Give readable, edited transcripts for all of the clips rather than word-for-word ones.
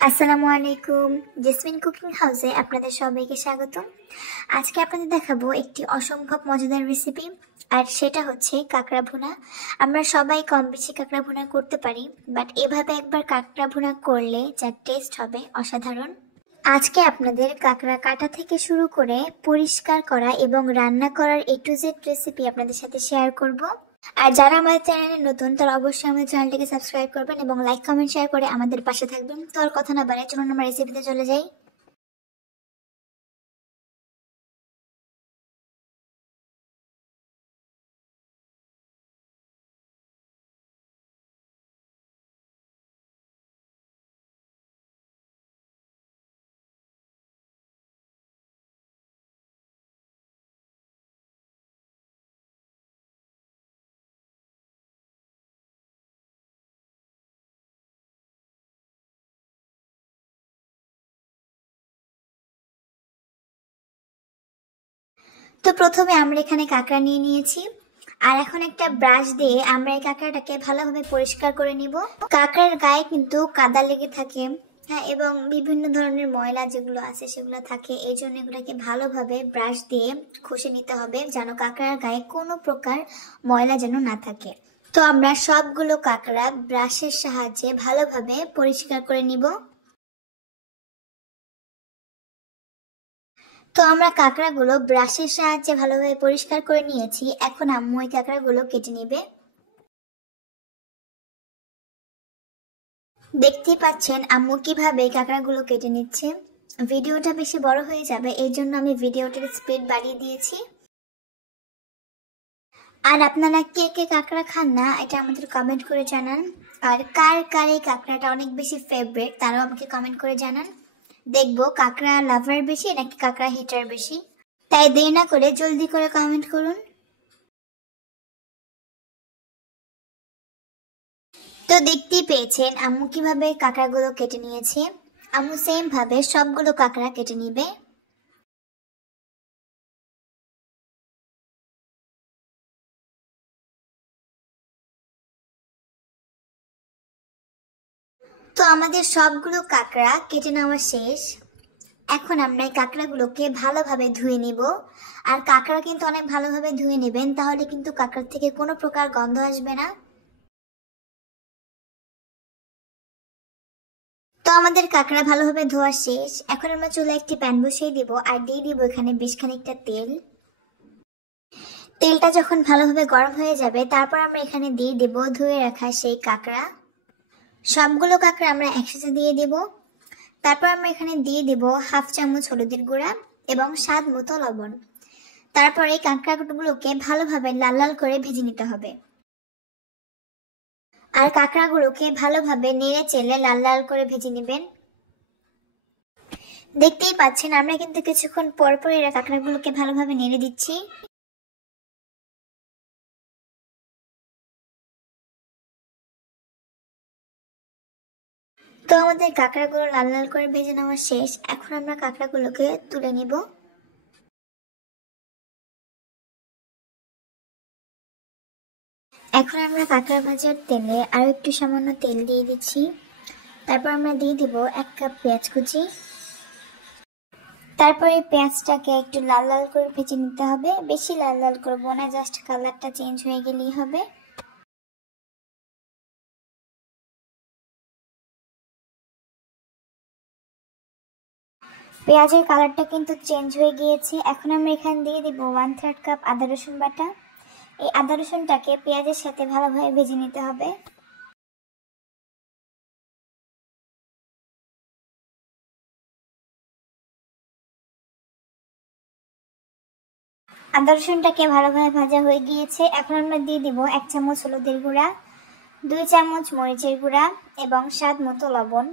আসসালামু আলাইকুম। Jasmine cooking হাউসে আপনাদের সবাইকে স্বাগতম। আজকে আপনাদের দেখাবো একটি অসম্ভব মজাদার রেসিপি, আর সেটা হচ্ছে কাঁকড়া ভুনা। আমরা সবাই কম বেশি কাঁকড়া ভুনা করতে পারি, বাট এভাবে একবার কাঁকড়া ভুনা করলে যা টেস্ট হবে অসাধারণ। আজকে আপনাদের কাঁকড়া কাটা থেকে শুরু করে পরিষ্কার করা এবং রান্না করার A to Z রেসিপি আপনাদের সাথে শেয়ার করব। আর যারা আমাদের চ্যানেলে নতুন তারা অবশ্যই আমাদের চ্যানেলটিকে সাবস্ক্রাইব করবেন এবং লাইক কমেন্ট শেয়ার করে আমাদের পাশে থাকবেন। তো আর কথা না বাড়াই, চলুন আমরা রেসিপিতে চলে যাই। তো প্রথমে আমরা এখানে কাঁকড়া নিয়ে নিয়েছি, আর এখন একটা ব্রাশ দিয়ে আমরা এই কাঁকড়াটাকে ভালোভাবে পরিষ্কার করে নিব। কাঁকড়ার গায়ে কিন্তু কাদা লেগে থাকে, হ্যাঁ, এবং বিভিন্ন ধরনের ময়লা যেগুলো আছে সেগুলো থাকে। এই জন্য এগুলোকে ভালোভাবে ব্রাশ দিয়ে ঘষে নিতে হবে, যেন কাঁকড়ার গায়ে কোনো প্রকার ময়লা যেন না থাকে। তো আমরা সবগুলো কাঁকড়া ব্রাশের সাহায্যে ভালোভাবে পরিষ্কার করে নিব। তো আমরা কাঁকড়াগুলো ব্রাশের সাহায্যে ভালোভাবে পরিষ্কার করে নিয়েছি। এখন আম্মু এই কাঁকড়াগুলো কেটে নেবে। দেখতেই পাচ্ছেন আম্মু কিভাবে এই কাঁকড়াগুলো কেটে নিচ্ছে। ভিডিওটা বেশি বড় হয়ে যাবে, এই জন্য আমি ভিডিওটার স্পিড বাড়িয়ে দিয়েছি। আর আপনারা কে কে কাঁকড়া খান না এটা আমাদের কমেন্ট করে জানান। আর কার কার এই কাঁকড়াটা অনেক বেশি ফেভারিট তারাও আমাকে কমেন্ট করে জানান। দেখবো কাঁকড়া লাভার বেশি নাকি কাঁকড়া হিটার বেশি। তাই দেরি না করে জলদি করে কমেন্ট করুন। তো দেখতেই পেয়েছেন আম্মু কিভাবে কাঁকড়াগুলো কেটে নিয়েছে। আম্মু সেম ভাবে সবগুলো কাঁকড়া কেটে নিবে। তো আমাদের সবগুলো কাঁকড়া কেটে নেওয়া শেষ। এখন আমরা এই কাঁকড়াগুলোকে ভালোভাবে ধুয়ে নিব। আর কাঁকড়া কিন্তু অনেক ভালোভাবে ধুয়ে নেবেন, তাহলে কিন্তু কাঁকড়ার থেকে কোনো প্রকার গন্ধ আসবে না। তো আমাদের কাঁকড়া ভালোভাবে ধোয়া শেষ। এখন আমরা চুলায় একটি প্যান বসিয়ে দিব আর দিয়ে দিব এখানে বেশ খানিকটা তেল। তেলটা যখন ভালোভাবে গরম হয়ে যাবে তারপর আমরা এখানে দিয়ে দেব ধুয়ে রাখা সেই কাঁকড়া। সবগুলো কাঁকড়া আমরা একসাথে দিয়ে দেব। তারপর আমরা এখানে দিয়ে দেব হাফ চামচ হলুদের গুঁড়া এবং স্বাদ মতো লবণ। তারপর এই কাঁকড়াগুলোকে ভালোভাবে লাল লাল করে ভেজে নিতে হবে। আর কাঁকড়াগুলোকে ভালোভাবে নেড়ে চেলে লাল লাল করে ভেজে নেবেন। দেখতেই পাচ্ছেন আমরা কিন্তু কিছুক্ষণ পর পর এরা কাঁকড়াগুলোকে ভালোভাবে নেড়ে দিচ্ছি। তো আমাদের কাঁকড়াগুলো লাল লাল করে ভেজে নেওয়া শেষ। এখন আমরা কাঁকড়াগুলোকে তুলে নিব। এখন আমরা কাঁকড়া ভাজার তেলে আরো একটু সামান্য তেল দিয়ে দিচ্ছি। তারপর আমরা দিয়ে দিব 1 কাপ পেঁয়াজ কুচি। তারপরে পেঁয়াজটাকে একটু লাল লাল করে ভেজে নিতে হবে, বেশি লাল লাল করবো না, জাস্ট কালারটা চেঞ্জ হয়ে গেলেই হবে। পেঁয়াজের কালারটা কিন্তু চেঞ্জ হয়ে গিয়েছে। এখন আমরা এখানে দিয়ে দিব 1/3 কাপ আদা রসুন বাটা। এই আদা রসুনটাকে পেঁয়াজের সাথে ভালোভাবে ভেজে নিতে হবে। আদা রসুনটাকে ভালোভাবে ভাজা হয়ে গিয়েছে। এখন আমরা দিয়ে দিব 1 চামচ হলুদের গুঁড়া, 2 চামচ মরিচের গুঁড়া এবং স্বাদ মতো লবণ।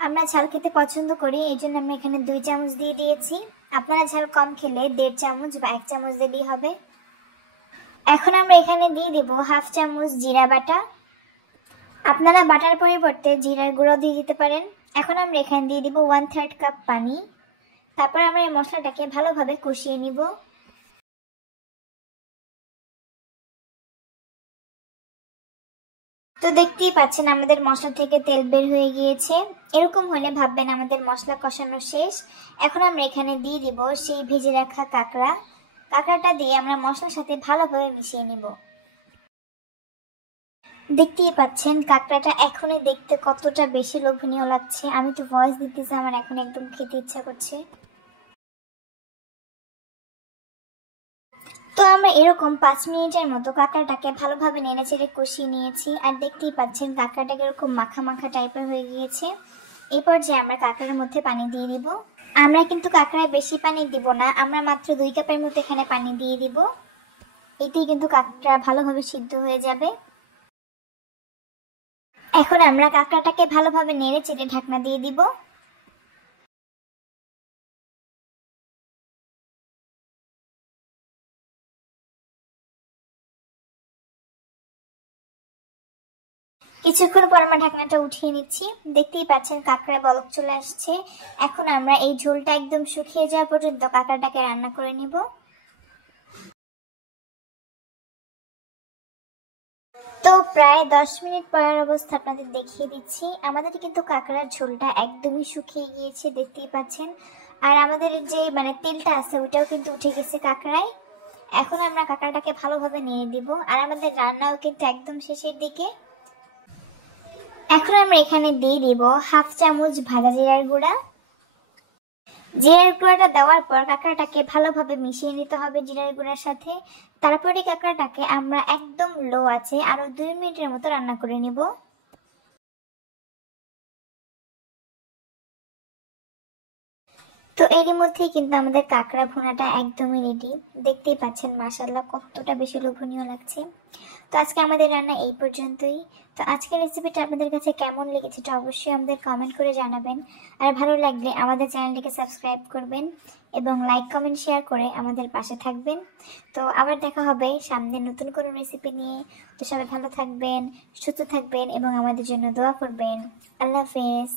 আমরা ঝাল খেতে পছন্দ করি, এই জন্য আমরা এখানে 2 চামচ দিয়ে দিয়েছি। আপনারা ঝাল কম খেলে 1.5 চামচ বা 1 চামচ দিলেই হবে। এখন আমরা এখানে দিয়ে দিব হাফ চামচ জিরা বাটা। আপনারা বাটার পরিবর্তে জিরার গুঁড়ো দিয়ে দিতে পারেন। এখন আমরা এখানে দিয়ে দিব 1/3 কাপ পানি। তারপর আমরা এই মশলাটাকে ভালোভাবে কষিয়ে নিব। তো দেখতেই পাচ্ছেন আমাদের মশলা থেকে তেল বের হয়ে গিয়েছে। এরকম হলে ভাববেন আমাদের মশলা কষানো শেষ। এখন আমরা এখানে দিয়ে দিব সেই ভেজে রাখা কাঁকড়াটা দিয়ে আমরা মশলার সাথে ভালোভাবে মিশিয়ে নিব। দেখতেই পাচ্ছেন কাঁকড়াটা এখনই দেখতে কতটা বেশি লোভনীয় লাগছে। আমি তো ভয়েস দিতেছি, আমার এখন একদম খেতে ইচ্ছা করছে। তো আমরা এরকম 5 মিনিটের মতো কাঁকড়াটাকে ভালোভাবে নেড়েচেড়ে কষিয়ে নিয়েছি। আর দেখতেই পাচ্ছেন কাঁকড়াটাকে এরকম মাখা মাখা টাইপের হয়ে গিয়েছে। এই পর্যায়ে আমরা কাঁকড়ার মধ্যে পানি দিয়ে দিব। আমরা কিন্তু কাঁকড়ায় বেশি পানি দিব না, আমরা মাত্র 2 কাপের মতো এখানে পানি দিয়ে দিব। এতেই কিন্তু কাঁকড়া ভালোভাবে সিদ্ধ হয়ে যাবে। এখন আমরা কাঁকড়াটাকে ভালোভাবে নেড়েচেড়ে ঢাকনা দিয়ে দিব। কিছুক্ষণ পর আমরা ঢাকনাটা উঠিয়ে নিচ্ছি। দেখতেই পাচ্ছেন কাঁকড়া বলক চলে আসছে। এখন আমরা এই ঝোলটা একদম শুকিয়ে যাওয়া পর্যন্ত কাঁকড়াটাকে রান্না করে নিব। তো প্রায় 10 মিনিট পরের অবস্থা আপনাদের দেখিয়ে দিচ্ছি। আমাদের কিন্তু কাঁকড়ার ঝোলটা একদমই শুকিয়ে গিয়েছে, দেখতেই পাচ্ছেন। আর আমাদের যে তেলটা আছে ওটাও কিন্তু উঠে গেছে কাঁকড়ায়। এখন আমরা কাঁকড়াটাকে ভালোভাবে নিয়ে দিব। আর আমাদের রান্নাও কিন্তু একদম শেষের দিকে। এখন আমরা এখানে দিয়ে দিব 1/2 চামচ ভাজা জিরার গুঁড়া। জিরার গুঁড়াটা দেওয়ার পর কাঁকড়াটাকে ভালোভাবে মিশিয়ে নিতে হবে জিরার গুঁড়ার সাথে। তারপরে কাঁকড়াটাকে আমরা একদম লো আছে আরো 2 মিনিটের মতো রান্না করে নিব। তো এরই মধ্যেই কিন্তু আমাদের কাঁকড়া ভুনাটা একদমই রেডি। দেখতেই পাচ্ছেন মাশাআল্লাহ কতটা বেশি লোভনীয় লাগছে। তো আজকে আমাদের রান্না এই পর্যন্তই। তো আজকের রেসিপিটা আপনাদের কাছে কেমন লেগেছে এটা অবশ্যই আমাদের কমেন্ট করে জানাবেন। আর ভালো লাগলে আমাদের চ্যানেলটিকে সাবস্ক্রাইব করবেন এবং লাইক কমেন্ট শেয়ার করে আমাদের পাশে থাকবেন। তো আবার দেখা হবে সামনে নতুন কোনো রেসিপি নিয়ে। তো সবাই ভালো থাকবেন, সুস্থ থাকবেন এবং আমাদের জন্য দোয়া করবেন। আল্লাহ হাফেজ।